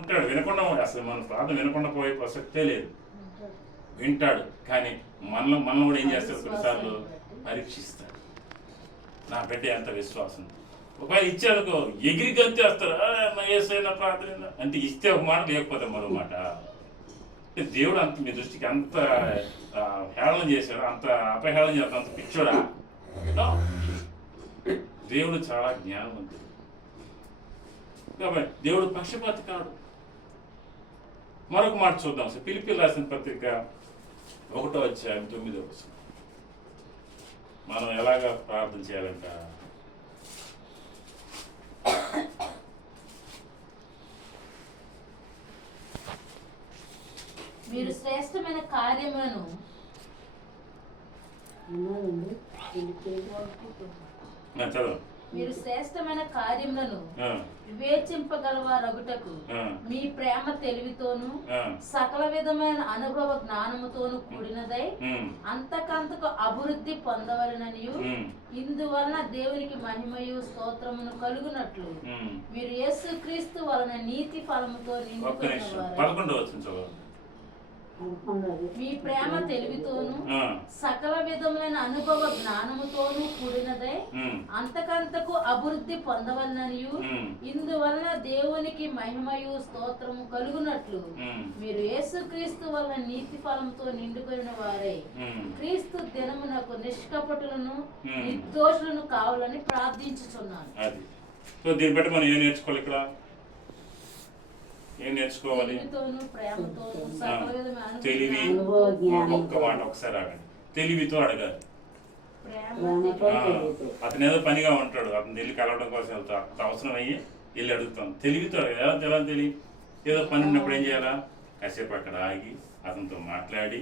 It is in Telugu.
ఉంటాడు, వినకుండా అసలు మన ప్రార్థన వినకుండా పోయే ప్రసక్తే లేదు. వింటాడు, కానీ మనం కూడా ఏం చేస్తారు, కొన్నిసార్లు పరీక్షిస్తాడు. నా బిడ్డ ఎంత విశ్వాసం, ఒకవేళ ఇచ్చాడుకో ఎగిరి గంతేస్తారు, ఏసైనా ప్రార్థన అంటే ఇస్తే ఒక మాట లేకపోతే మరో మాట. దేవుడు అంత మీ దృష్టికి అంత హేళన చేశాడు, అంత అపహేళన చేస్తాడు, అంత పిచ్చోడా? దేవుడు చాలా జ్ఞానవంతుడు కాబట్టి దేవుడు పక్షపాతి కాడు. మరొక మాట చూద్దాం. ఫిలిప్పీయులకు రాసిన పత్రిక 1వ అధ్యాయం 9వ వచనం. మనం ఎలాగా ప్రార్థన చేయాలంట? మీరు శ్రేష్టమైన కార్యములను చదువు. మీరు శ్రేష్టమైన కార్యములను వివేచింపగలవారగుటకు మీ ప్రేమ తెలివితోను సకల విధమైన అనుభవ జ్ఞానముతోను కూడినదై అంతకంతకు అభివృద్ధి పొందవలననియు ఇందువలన దేవునికి మహిమయు స్తోత్రమును కలుగునట్లు మీరు యేసుక్రీస్తు వలన నీతి ఫలముతో నిండుకున్నవారు. మీ ప్రేమ తెలివితోను సకల విధములైన అనుభవ జ్ఞానముతోను కూడినదై అంతకంతకు అభివృద్ధి పొందవలననియు ఇందువలన దేవునికి మహిమయు స్తోత్రము కలుగునట్లు మీరు యేసుక్రీస్తు వలన నీతి ఫలంతో నిండుకొనిన వారై క్రీస్తు దినమునకు నిష్కపటులను నిర్దోషులను కావాలని ప్రార్థించుచున్నాను. దీన్ని బట్టి మనం ఏం నేర్చుకోవాలి? ఇక్కడ ఏం నేర్చుకోవాలి? తెలివి. ఒక్క మాట ఒకసారి ఆగండి. తెలివితో అడగాలి. అతను ఏదో పనిగా ఉంటాడు, అతను వెళ్ళి కలవడం కోసం వెళ్తా, అవసరం అయ్యి వెళ్ళి అడుగుతాం. తెలివితో అడగాలి. ఎలా తెలివి? ఏదో పని ఉన్నప్పుడు ఏం చేయాలా? కాసేపు అక్కడ ఆగి అతనితో మాట్లాడి